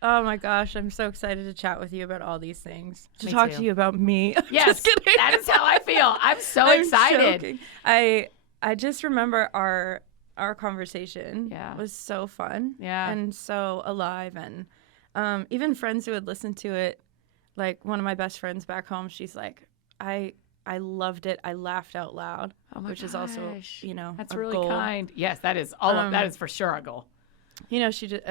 Oh my gosh, I'm so excited to chat with you about all these things. To Me talk too. to you about me. Yes, Just kidding. that is how I feel. I'm so I'm excited. joking. I just remember our conversation was so fun and so alive, and even friends who had listened to it, like one of my best friends back home, she's like, I loved it. I laughed out loud, which is also, that's a really goal. kind. Yes, that is all of that is for sure a goal. She just,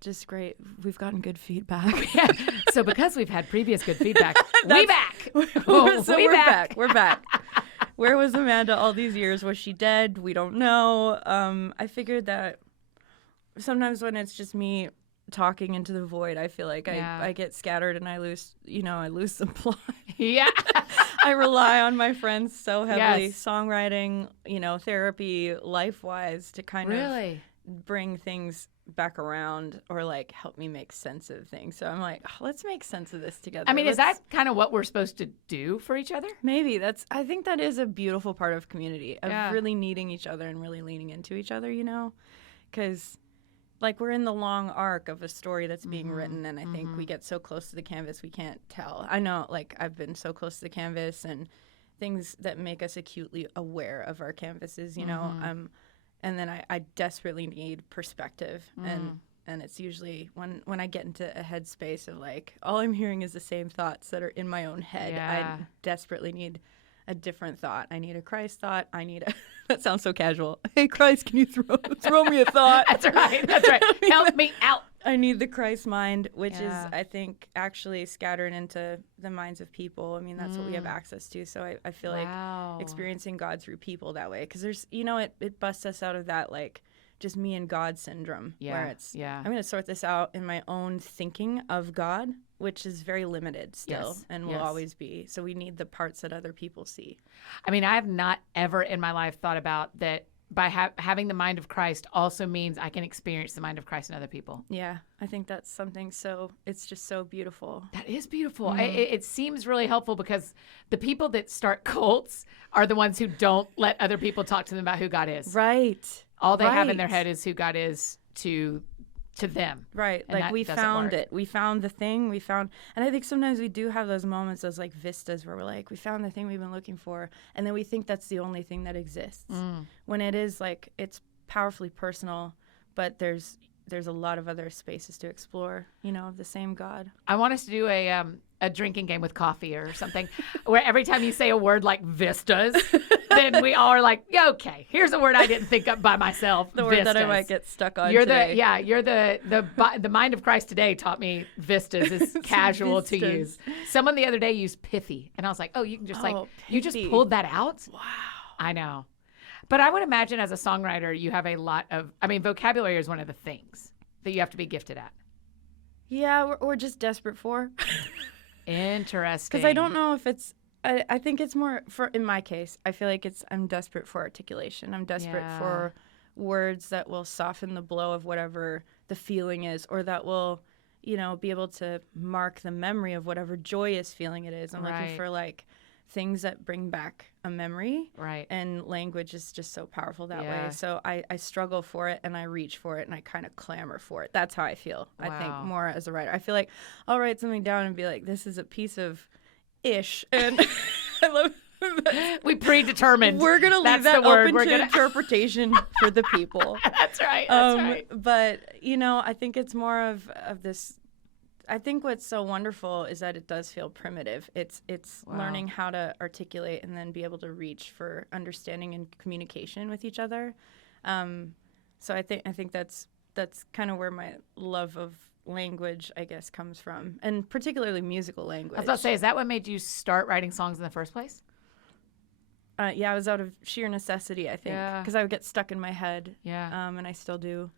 just great. We've gotten good feedback. Yeah. So because we've had previous good feedback, we back. So we're back. We're back. Where was Amanda all these years? Was she dead? We don't know. I figured that sometimes when it's just me talking into the void, I feel like I get scattered and I lose the plot. Yeah. I rely on my friends so heavily, Yes. songwriting, therapy, life-wise, to kind Really? of bring things back around or like help me make sense of things. So I'm like, let's make sense of this together. I mean, is that kind of what we're supposed to do for each other? Maybe I think that is a beautiful part of community, of really needing each other and really leaning into each other, because like we're in the long arc of a story that's being written, and I think we get so close to the canvas we can't tell. I know, like I've been so close to the canvas and things that make us acutely aware of our canvases, and then I desperately need perspective, and it's usually when I get into a headspace of like all I'm hearing is the same thoughts that are in my own head. I desperately need a different thought. I need a Christ thought. I need a that sounds so casual. Hey Christ, can you throw me a thought? That's right. That's right. Help me out. I need the Christ mind, which is, I think, actually scattered into the minds of people. I mean, that's what we have access to. So I feel like experiencing God through people that way. Because there's, it busts us out of that, like, just me and God syndrome. Where it's, I'm going to sort this out in my own thinking of God, which is very limited still and will always be. So we need the parts that other people see. I mean, I have not ever in my life thought about that. By having the mind of Christ also means I can experience the mind of Christ in other people. Yeah, I think that's something it's just so beautiful. That is beautiful. It seems really helpful because the people that start cults are the ones who don't let other people talk to them about who God is. Right. All they have in their head is who God is to them. Right. Like we found it. We found the thing. And I think sometimes we do have those moments, those like vistas where we're like, we found the thing we've been looking for. And then we think that's the only thing that exists. When it is like, it's powerfully personal, but there's a lot of other spaces to explore, of the same God. I want us to do a drinking game with coffee or something where every time you say a word like vistas, then we all are like, yeah, okay, here's a word I didn't think up by myself. The vistas. word that I might get stuck on You're today. You're the mind of Christ today taught me vistas is casual to use. Someone the other day used pithy, and I was like, oh, you can just you just pulled that out? Wow. I know. But I would imagine as a songwriter, you have a lot of, vocabulary is one of the things that you have to be gifted at. Yeah, we're just desperate for. Interesting. Because I don't know if it's, I think it's more, in my case, I feel like I'm desperate for articulation. I'm desperate for words that will soften the blow of whatever the feeling is, or that will, be able to mark the memory of whatever joyous feeling it is. I'm looking for like things that bring back a memory. Right. And language is just so powerful that way. So I struggle for it, and I reach for it, and I kind of clamor for it. That's how I feel. Wow. I think more as a writer. I feel like I'll write something down and be like, this is a piece of ish. And I love we predetermined. We're going to leave that open to interpretation for the people. That's right. That's right. But, I think it's more of this. I think what's so wonderful is that it does feel primitive. It's learning how to articulate and then be able to reach for understanding and communication with each other. So I think that's kind of where my love of language, I guess, comes from, and particularly musical language. I was about to say, is that what made you start writing songs in the first place? Yeah, I was out of sheer necessity, I think, because I would get stuck in my head. Yeah. And I still do.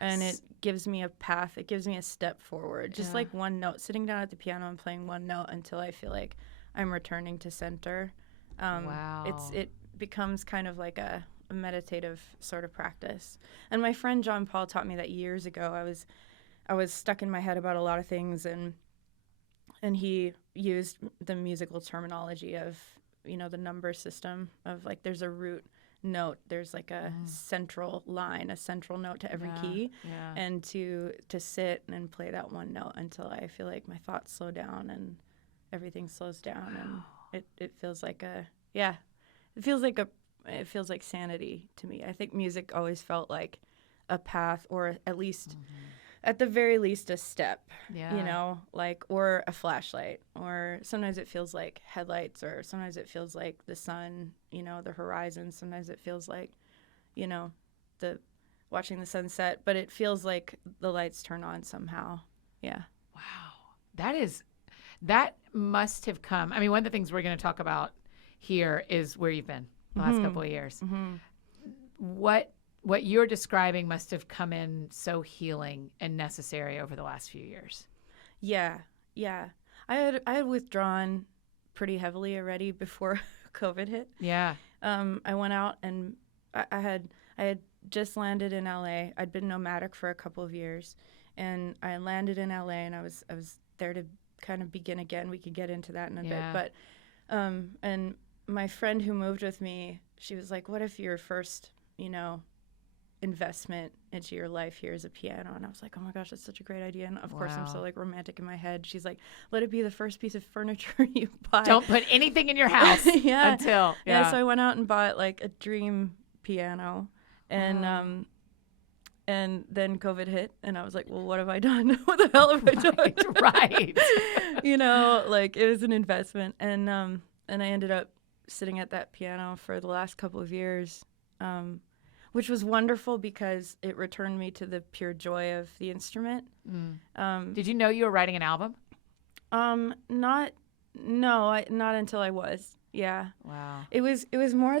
And it gives me a path. It gives me a step forward. Just like one note, sitting down at the piano and playing one note until I feel like I'm returning to center. Wow. It becomes kind of like a meditative sort of practice. And my friend John Paul taught me that years ago. I was stuck in my head about a lot of things, and he used the musical terminology of, the number system of like there's a root note, there's like a central line, a central note to every key. Yeah. And to sit and play that one note until I feel like my thoughts slow down and everything slows down. And it feels like it feels like sanity to me. I think music always felt like a path, or at least at the very least a step, you know, like, or a flashlight, or sometimes it feels like headlights, or sometimes it feels like the sun, you know, the horizon. Sometimes it feels like, you know, the watching the sunset, but it feels like the lights turn on somehow. Yeah. Wow. That must have come. I mean, one of the things we're going to talk about here is where you've been the last couple of years. What you're describing must have come in so healing and necessary over the last few years. Yeah. I had withdrawn pretty heavily already before COVID hit. Yeah. I went out and I had just landed in LA. I'd been nomadic for a couple of years, and I landed in LA, and I was there to kind of begin again. We could get into that in a bit, but and my friend who moved with me, she was like, "What if your first, you know, investment into your life here is a piano?" And I was like, "Oh my gosh, that's such a great idea." And of course I'm so like romantic in my head. She's like, "Let it be the first piece of furniture you buy. Don't put anything in your house until so I went out and bought like a dream piano, and then COVID hit, and I was like, well, what have I done? What the hell have I done? Right. You know, like, it was an investment, and I ended up sitting at that piano for the last couple of years, which was wonderful because it returned me to the pure joy of the instrument. Did you know you were writing an album? Not until I was. Yeah. Wow. It was more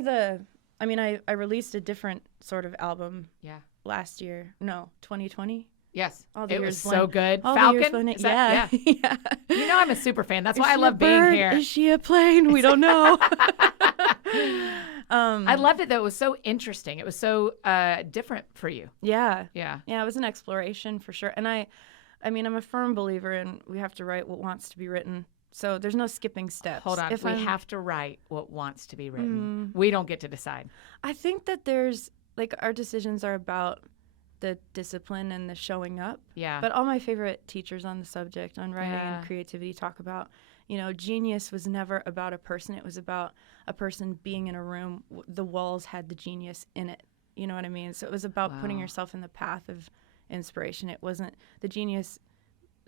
I released a different sort of album. Yeah. Last year. No, 2020. Yes. All the it years was so good. All Falcon? Yeah. You know I'm a super fan. That's why I Is she love a being bird? here. Is she a plane? We don't know. I loved it, though. It was so interesting. It was so different for you. Yeah. Yeah. Yeah, it was an exploration for sure. And I mean, I'm a firm believer in we have to write what wants to be written. So there's no skipping steps. Hold on. We have to write what wants to be written. We don't get to decide. I think that there's, like, our decisions are about the discipline and the showing up. Yeah. But all my favorite teachers on the subject, on writing and creativity, talk about, you know, genius was never about a person. It was about a person being in a room. The walls had the genius in it. You know what I mean? So it was about putting yourself in the path of inspiration. It wasn't, the genius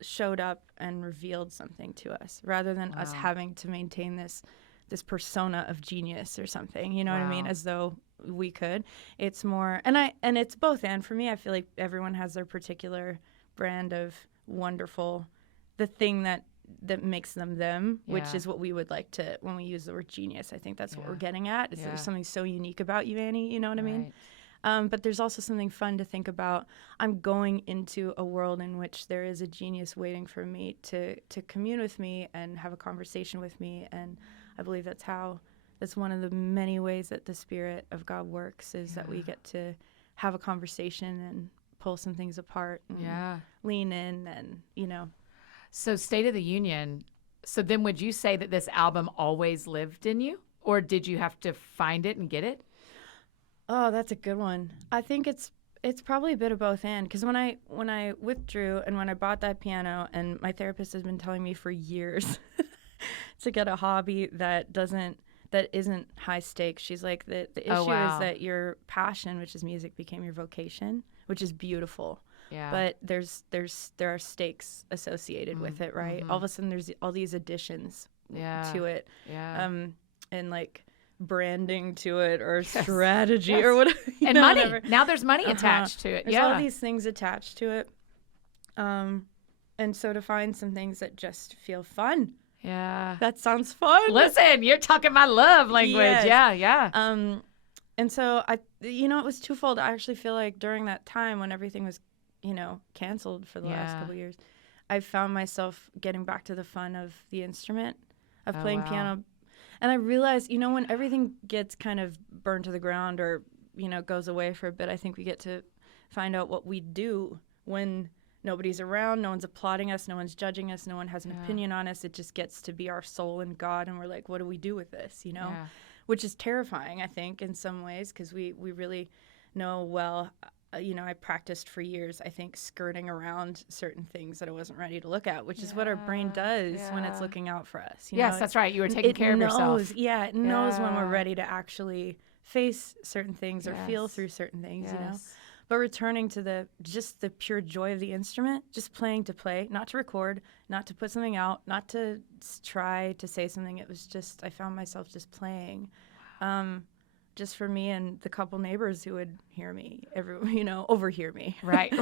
showed up and revealed something to us rather than us having to maintain this persona of genius or something. You know what I mean? As though we could. It's more, and it's both. And for me, I feel like everyone has their particular brand of wonderful, the thing that makes them them, which is what we would like to, when we use the word genius, I think that's what we're getting at. Is there's something so unique about you, Annie, you know what I mean? But there's also something fun to think about. I'm going into a world in which there is a genius waiting for me to commune with me and have a conversation with me. And I believe that's one of the many ways that the Spirit of God works, is that we get to have a conversation and pull some things apart and lean in and, you know. So State of the Union, so then would you say that this album always lived in you? Or did you have to find it and get it? Oh, that's a good one. I think it's probably a bit of both and, because when I withdrew and when I bought that piano, and my therapist has been telling me for years to get a hobby that isn't high stakes. She's like, the issue is that your passion, which is music, became your vocation, which is beautiful. Yeah. But there are stakes associated with it, right? All of a sudden there's all these additions to it. Yeah. And like branding to it, or strategy, or whatever. And money. Whatever. Now there's money attached to it. There's all these things attached to it. And so to find some things that just feel fun. Yeah. That sounds fun. Listen, you're talking my love language. Yes. Yeah. And so it was twofold. I actually feel like during that time when everything was, canceled for the last couple of years, I found myself getting back to the fun of the instrument, of playing piano. And I realized, when everything gets kind of burned to the ground or, goes away for a bit, I think we get to find out what we do when nobody's around, no one's applauding us, no one's judging us, no one has an opinion on us. It just gets to be our soul and God, and we're like, what do we do with this, which is terrifying, I think, in some ways, because we really know well. I practiced for years, I think, skirting around certain things that I wasn't ready to look at, which is what our brain does when it's looking out for us. Yes, that's right. You were taking care of yourself. Yeah, it knows when we're ready to actually face certain things or feel through certain things, But returning to just the pure joy of the instrument, just playing to play, not to record, not to put something out, not to try to say something. It was just, I found myself just playing. Just for me and the couple neighbors who would hear me, overhear me. Right.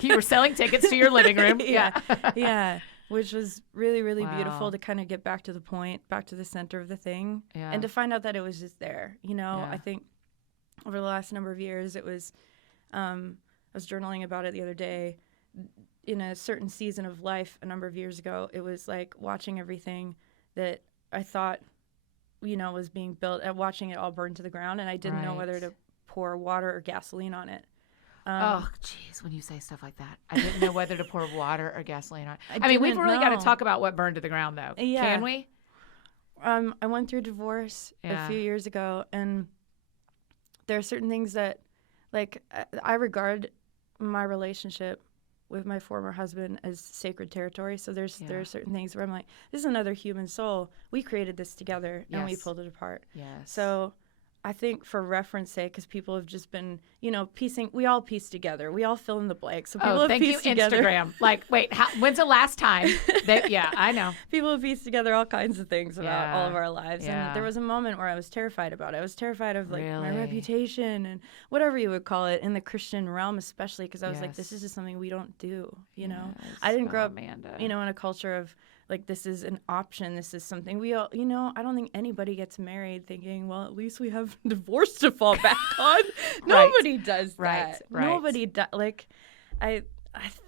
You were selling tickets to your living room. Yeah, which was really, really beautiful to kind of get back to the point, back to the center of the thing, and to find out that it was just there. I think over the last number of years, it was, I was journaling about it the other day. In a certain season of life, a number of years ago, it was like watching everything that I thought was being built, and watching it all burn to the ground, and I didn't know whether to pour water or gasoline on it. Oh, geez, when you say stuff like that, I didn't know whether to pour water or gasoline on it. I mean, we've really got to talk about what burned to the ground, though. Yeah. Can we? I went through divorce a few years ago, and there are certain things that, like, I regard my relationship with my former husband as sacred territory. So there are certain things where I'm like, this is another human soul. We created this together, and we pulled it apart. Yes. So I think for reference sake, because people have just been, piecing, we all piece together. We all fill in the blanks. So people have pieced together. Instagram. Like, wait, when's the last time that, I know. People have pieced together all kinds of things about all of our lives. Yeah. And there was a moment where I was terrified about it. I was terrified of, like, my reputation and whatever you would call it in the Christian realm, especially, because I was like, this is just something we don't do, I didn't grow up, in a culture of, like, this is an option. This is something we all, I don't think anybody gets married thinking, well, at least we have divorce to fall back on. Nobody does that. Right. Nobody does. Like, I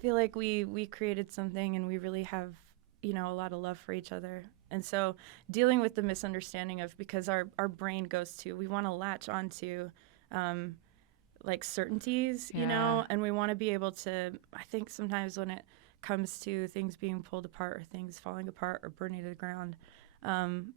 feel like we created something, and we really have, a lot of love for each other. And so dealing with the misunderstanding of, because our brain goes to, we want to latch onto, like, certainties, and we want to be able to, I think sometimes when it comes to things being pulled apart or things falling apart or burning to the ground,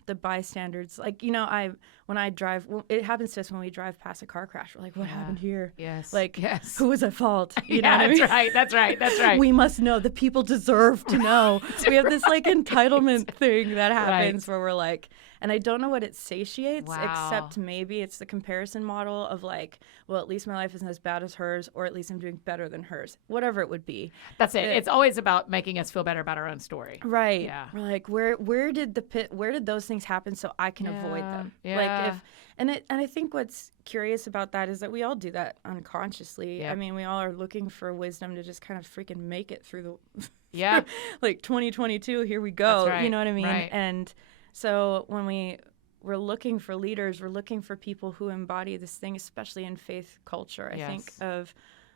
the bystanders, like, when I drive, it happens to us when we drive past a car crash. We're like, what happened here? Yes. Like, who was at fault? You know what I mean? That's right. We must know. The people deserve to know. We have this, like, entitlement thing that happens where we're like, and I don't know what it satiates, except maybe it's the comparison model of, like, well, at least my life isn't as bad as hers, or at least I'm doing better than hers, whatever it would be. That's it. It's always about making us feel better about our own story. Right. Yeah. We're like, where did those things happen so I can avoid them? Yeah. Like, and I think what's curious about that is that we all do that unconsciously. Yep. I mean, we all are looking for wisdom to just kind of freaking make it through the like 2022, here we go. That's right. You know what I mean? Right. And so when we're looking for leaders, we're looking for people who embody this thing, especially in faith culture. I think of,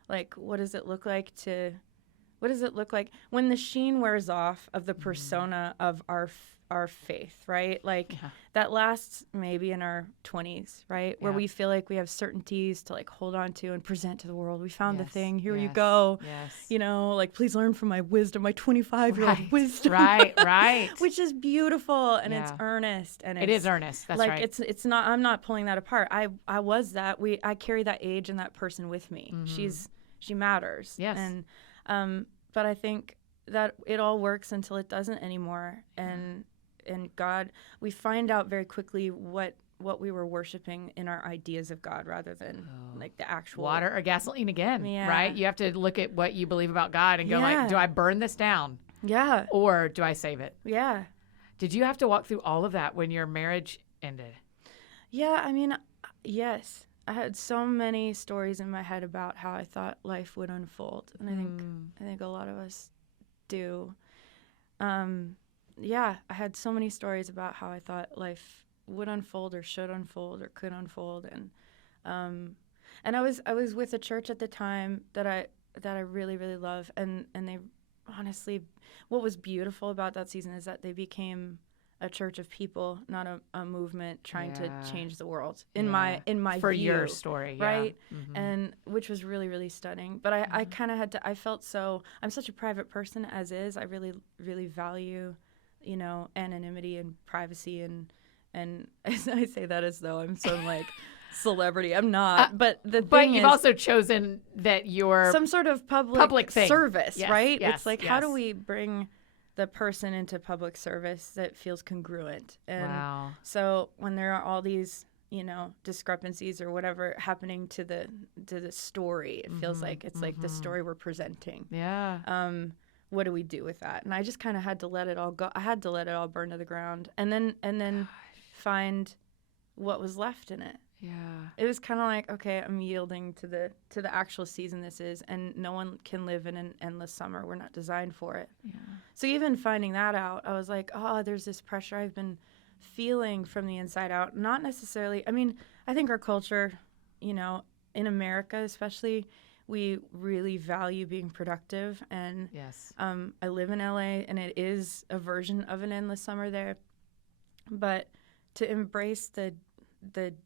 like, what does it look like when the sheen wears off of the persona of our faith, right? Like, that lasts maybe in our 20s, right? Where we feel like we have certainties to, like, hold on to and present to the world. We found the thing. Here you go. Yes. Like, please learn from my wisdom, my 25-year-old wisdom. Right. Which is beautiful, and it's earnest, and it is earnest. That's like, right. It's not. I'm not pulling that apart. I was that. I carry that age and that person with me. Mm-hmm. She matters. Yes. And but I think that it all works until it doesn't anymore, and God, we find out very quickly what we were worshiping in our ideas of God rather than like the actual water or gasoline again, right? You have to look at what you believe about God and go like, do I burn this down? Yeah. Or do I save it? Yeah. Did you have to walk through all of that when your marriage ended? Yeah, I mean, yes. I had so many stories in my head about how I thought life would unfold, and I think a lot of us do. Yeah, I had so many stories about how I thought life would unfold or should unfold or could unfold, and I was with a church at the time that I really, really love, and they honestly, what was beautiful about that season is that they became a church of people, not a movement trying to change the world in my for view, your story, right? And which was really, really stunning. But I kind of had to. I felt so. I'm such a private person as is. I really, really value, anonymity and privacy and And I say that as though I'm some like celebrity. I'm not. But the thing But you've is, also chosen that you're some sort of public thing. service, Yes, right? yes, It's like, yes. how do we bring the person into public service that feels congruent? And Wow. so when there are all these, discrepancies or whatever happening to the story, it feels like it's like the story we're presenting. Yeah. What do we do with that? And I just kind of had to let it all go. I had to let it all burn to the ground, and then find what was left in it. Yeah. It was kind of like, okay, I'm yielding to the actual season this is, and no one can live in an endless summer. We're not designed for it. Yeah. So even finding that out, I was like, oh, there's this pressure I've been feeling from the inside out. Not necessarily. I mean, I think our culture, in America especially, we really value being productive. And Yes. I live in LA, and it is a version of an endless summer there. But to embrace the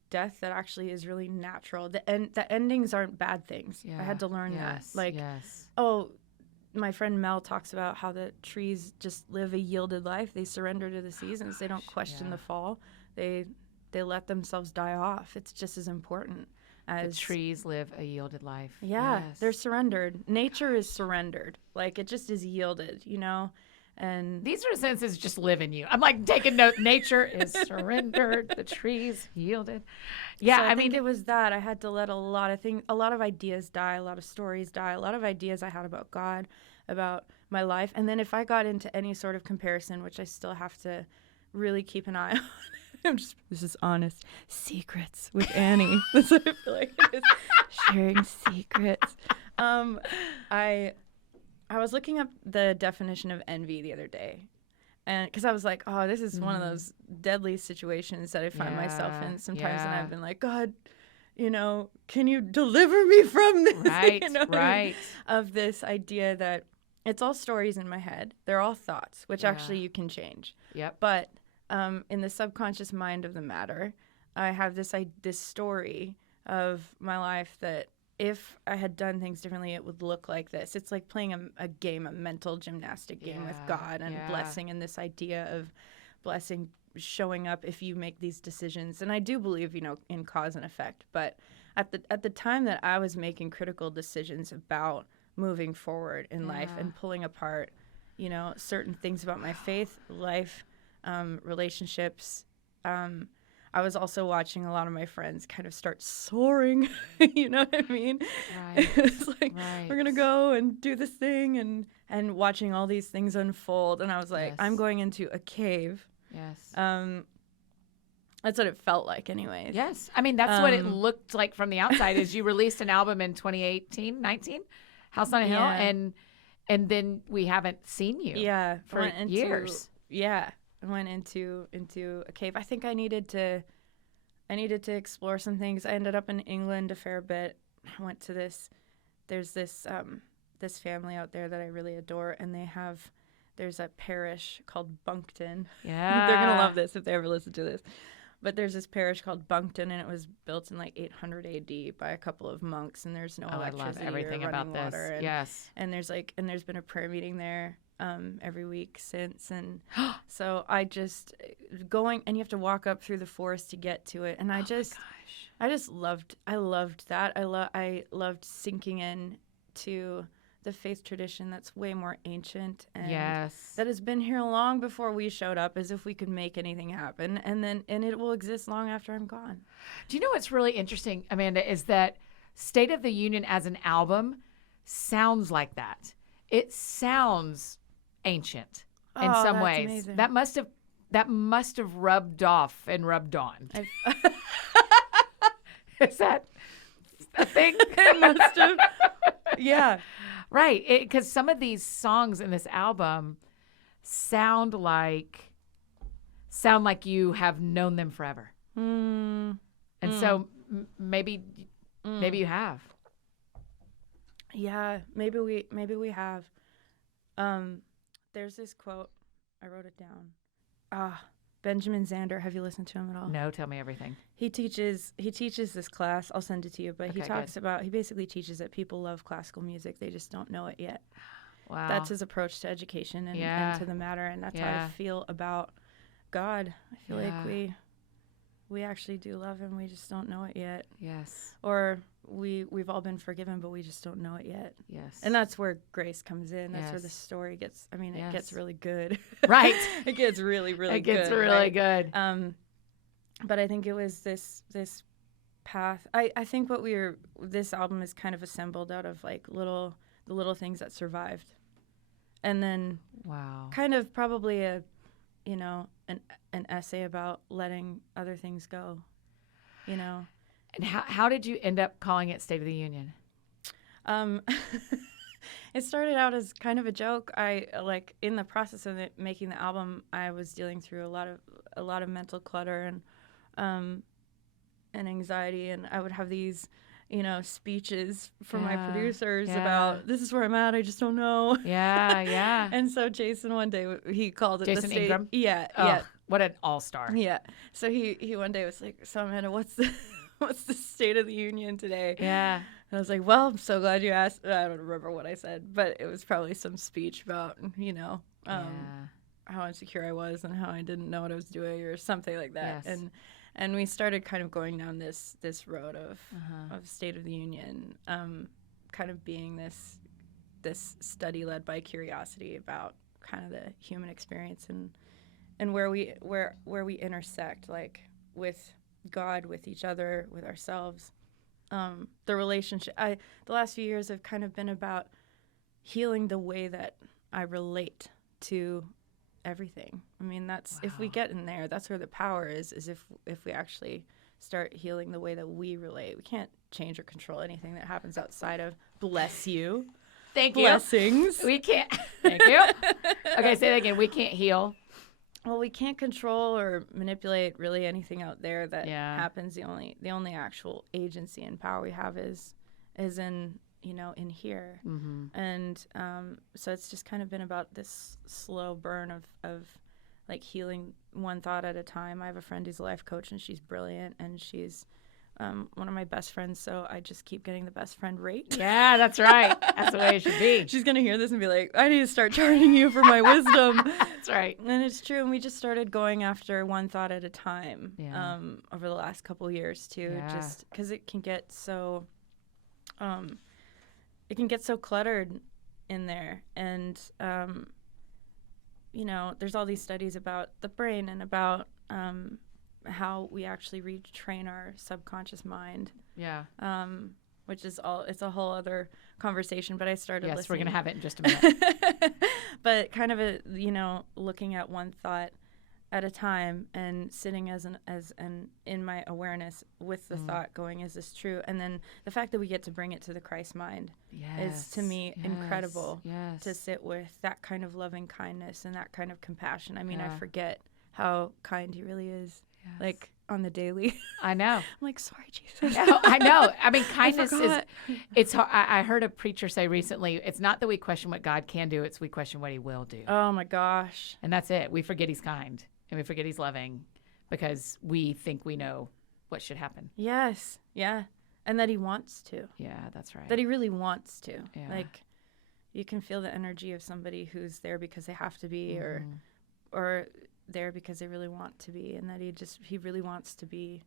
death that actually is really natural. The endings aren't bad things. Yeah. I had to learn that. Like, yes. my friend Mel talks about how the trees just live a yielded life. They surrender to the seasons. They don't question the fall. They let themselves die off. It's just as important as the trees live a yielded life. Yeah, Yes. they're surrendered. Nature is surrendered. Like, it just is yielded, And These are sentences just live in you. I'm like taking note. Nature is surrendered. The trees yielded. Yeah, so I think mean, it was that I had to let a lot of ideas die, a lot of stories die, a lot of ideas I had about God, about my life. And then if I got into any sort of comparison, which I still have to really keep an eye on, this is honest, secrets with Annie. That's what I feel like it is, sharing secrets. I was looking up the definition of envy the other day, and because I was like, oh, this is one of those deadly situations that I find myself in sometimes, and I've been like, God, can you deliver me from this? Right, right. Of this idea that it's all stories in my head. They're all thoughts, which actually you can change. Yep. But in the subconscious mind of the matter, I have this story of my life that if I had done things differently, it would look like this. It's like playing a game, a mental gymnastic game with God and blessing, and this idea of blessing showing up if you make these decisions. And I do believe, in cause and effect. But at the time that I was making critical decisions about moving forward in life and pulling apart, certain things about my faith, life, relationships, I was also watching a lot of my friends kind of start soaring. You know what I mean? Right. It's like, we're going to go and do this thing, and watching all these things unfold. And I was like, I'm going into a cave. Yes. That's what it felt like anyways. Yes. I mean, that's what it looked like from the outside. Is you released an album in 2018, 19, House on a Hill, and then we haven't seen you for years. I went into a cave. I think I needed to explore some things. I ended up in England a fair bit. I went to there's this family out there that I really adore, and there's a parish called Bunkton. Yeah. They're going to love this if they ever listen to this. But there's this parish called Bunkton, and it was built in like 800 AD by a couple of monks, and there's no electricity I love everything or running about this. water. Yes. And there's been a prayer meeting there every week since, and so I just going, and you have to walk up through the forest to get to it, and I loved that. I loved sinking in to the faith tradition that's way more ancient and that has been here long before we showed up, as if we could make anything happen, and it will exist long after I'm gone. Do you know what's really interesting, Amanda, is that State of the Union as an album sounds like that. It sounds ancient in some ways. Amazing. That must have rubbed off and rubbed on. Is that a thing? It must have. Yeah. Right. Because some of these songs in this album sound like you have known them forever. And so maybe you have. Yeah, maybe we have. There's this quote. I wrote it down. Benjamin Zander. Have you listened to him at all? No, tell me everything. He teaches this class. I'll send it to you. But he basically teaches that people love classical music. They just don't know it yet. Wow. That's his approach to education and to the matter. And that's how I feel about God. I feel like we actually do love him. We just don't know it yet. Yes. Or we've all been forgiven, but we just don't know it yet. Yes. And that's where grace comes in. That's where the Yes. story gets, I mean, Yes. it gets really good. Right. It gets really, really good. It gets really good. But I think it was this path. I think this album is kind of assembled out of like the little things that survived. And then Wow. kind of probably an essay about letting other things go, you know. And how did you end up calling it State of the Union? It started out as kind of a joke. I in the process of making the album, I was dealing through a lot of mental clutter and anxiety, and I would have these, speeches from my producers about this is where I'm at. I just don't know. Yeah. And so Jason one day he called it Jason the state. Ingram? Yeah. What an all-star. Yeah. So he one day was like, "So Amanda, what's the State of the Union today?" Yeah. And I was like, "Well, I'm so glad you asked." I don't remember what I said, but it was probably some speech about, how insecure I was and how I didn't know what I was doing or something like that. Yes. And we started kind of going down this road of State of the Union, kind of being this study led by curiosity about kind of the human experience and where we intersect, like with God, with each other, with ourselves. The relationship. The last few years have kind of been about healing the way that I relate to everything. I mean, that's if we get in there, that's where the power is if we actually start healing the way that we relate. We can't change or control anything that happens outside of bless you. Thank you. Blessings. We can't. Thank you. Okay, say that again. We can't heal. Well, we can't control or manipulate really anything out there that Yeah. happens. The only actual agency and power we have is in in here. Mm-hmm. And so it's just kind of been about this slow burn of like healing one thought at a time. I have a friend who's a life coach, and she's brilliant, and she's one of my best friends, so I just keep getting the best friend rate. Yeah, that's right. That's the way it should be. She's going to hear this and be like, I need to start charging you for my wisdom. That's right. And it's true. And we just started going after one thought at a time Yeah. over the last couple of years, too, Yeah. just because it can get so cluttered in there. And, there's all these studies about the brain and about how we actually retrain our subconscious mind. Yeah. Which is it's a whole other conversation, but I started Yes, listening. we're going to have it in just a minute. But kind of looking at one thought at a time and sitting as an in my awareness with the thought going, is this true? And then the fact that we get to bring it to the Christ mind is to me incredible. Yes. To sit with that kind of loving kindness and that kind of compassion. I mean, Yeah. I forget how kind he really is. Yes. Like on the daily. I know. I'm like, sorry, Jesus. I know. I mean, kindness is, forgot. it's hard. I heard a preacher say recently, it's not that we question what God can do, it's we question what he will do. Oh my gosh. And that's it. We forget he's kind and we forget he's loving because we think we know what should happen. Yes. Yeah. And that he wants to. Yeah, that's right. That he really wants to. Yeah. Like, you can feel the energy of somebody who's there because they have to be Mm-hmm. or there because they really want to be, and that he really wants to be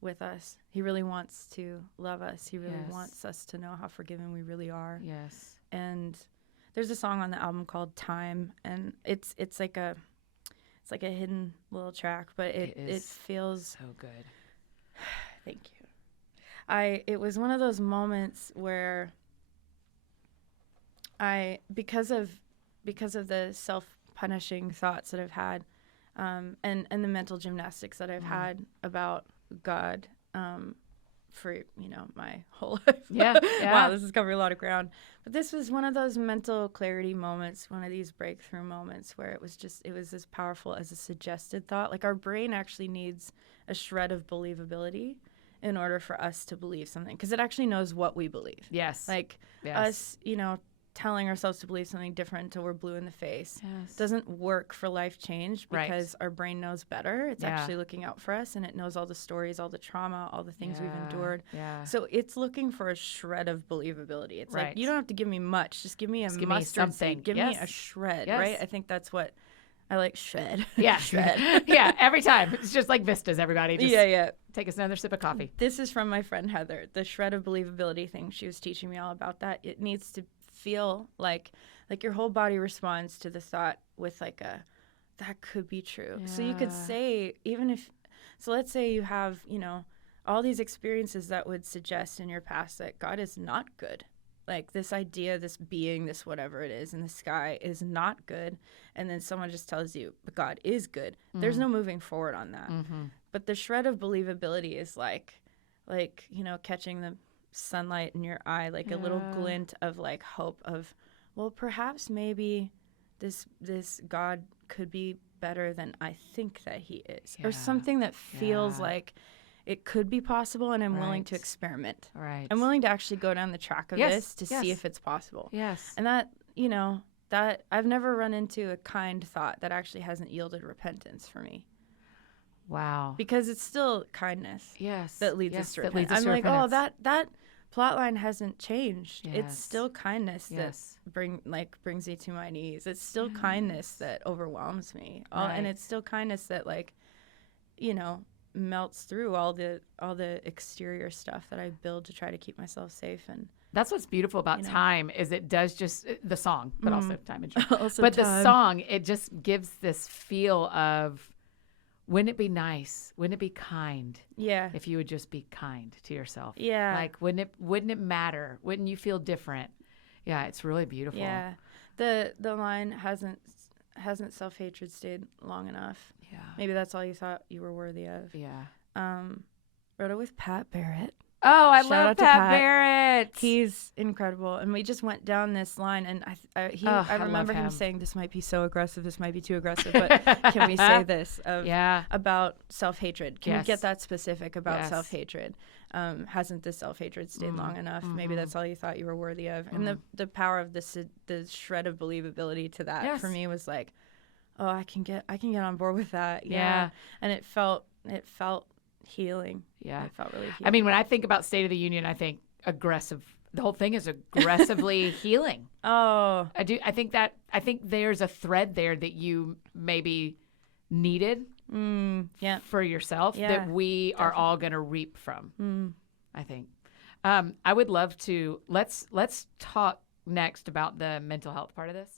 with us. He really wants to love us. He really Yes. wants us to know how forgiven we really are. Yes. And there's a song on the album called Time, and it's like a hidden little track, but it feels so good. Thank you. It was one of those moments where because of the self-punishing thoughts that I've had, and the mental gymnastics that I've had about God, for my whole life. Yeah. Wow, this is covering a lot of ground. But this was one of those mental clarity moments, one of these breakthrough moments where it was as powerful as a suggested thought. Like, our brain actually needs a shred of believability in order for us to believe something, because it actually knows what we believe. Yes. Like, us, telling ourselves to believe something different until we're blue in the face doesn't work for life change, because our brain knows better. It's actually looking out for us, and it knows all the stories, all the trauma, all the things we've endured. Yeah. So it's looking for a shred of believability. It's Right. like, you don't have to give me much. Just give me a Just give me mustard something. seed. Give me Yes. a shred, Yes. right? I think that's what I like shred. Yeah. Shred. Yeah, every time. It's just like Vistas, everybody. Just Yeah. take us another sip of coffee. This is from my friend Heather. The shred of believability thing. She was teaching me all about that. It needs to feel like your whole body responds to the thought with like that could be true. Yeah. So you could say, so let's say you have, all these experiences that would suggest in your past that God is not good. Like this idea, this being, this whatever it is in the sky is not good. And then someone just tells you, but God is good. There's no moving forward on that. But the shred of believability is like, catching the sunlight in your eye, like a little glint of like hope of, well, perhaps maybe this God could be better than I think that he is, or something that feels like it could be possible, and I'm willing to experiment. Right. I'm willing to actually go down the track of this to see if it's possible. Yes. And that, that I've never run into a kind thought that actually hasn't yielded repentance for me. Wow. Because it's still kindness. Yes. That leads us to repentance. I'm like, oh, that plot line hasn't changed. Yes. It's still kindness that brings me to my knees. It's still kindness that overwhelms me. And it's still kindness that melts through all the exterior stuff that I build to try to keep myself safe. And that's what's beautiful about time is it does just the song, but also time and the song, it just gives this feel of, wouldn't it be nice? Wouldn't it be kind? Yeah. If you would just be kind to yourself. Yeah. Like, wouldn't it matter? Wouldn't you feel different? Yeah, it's really beautiful. Yeah. The line hasn't self-hatred stayed long enough. Yeah. Maybe that's all you thought you were worthy of. Yeah. Wrote it with Pat Barrett. Oh, I Shout love out to Pat Pat. Barrett. He's incredible. And we just went down this line, and I remember him saying, this might be so aggressive, this might be too aggressive, but can we say this about self-hatred? Can we get that specific about self-hatred? Hasn't this self-hatred stayed long enough? Maybe that's all you thought you were worthy of. And the power of the shred of believability to that for me was like, oh, I can get on board with that. Yeah. And it felt healing. Yeah. It felt really healing. I mean, when I think about State of the Union, I think aggressive. The whole thing is aggressively healing. Oh. I do. I think there's a thread there that you maybe needed for yourself that we are all going to reap from. I think. I would love to let's talk next about the mental health part of this.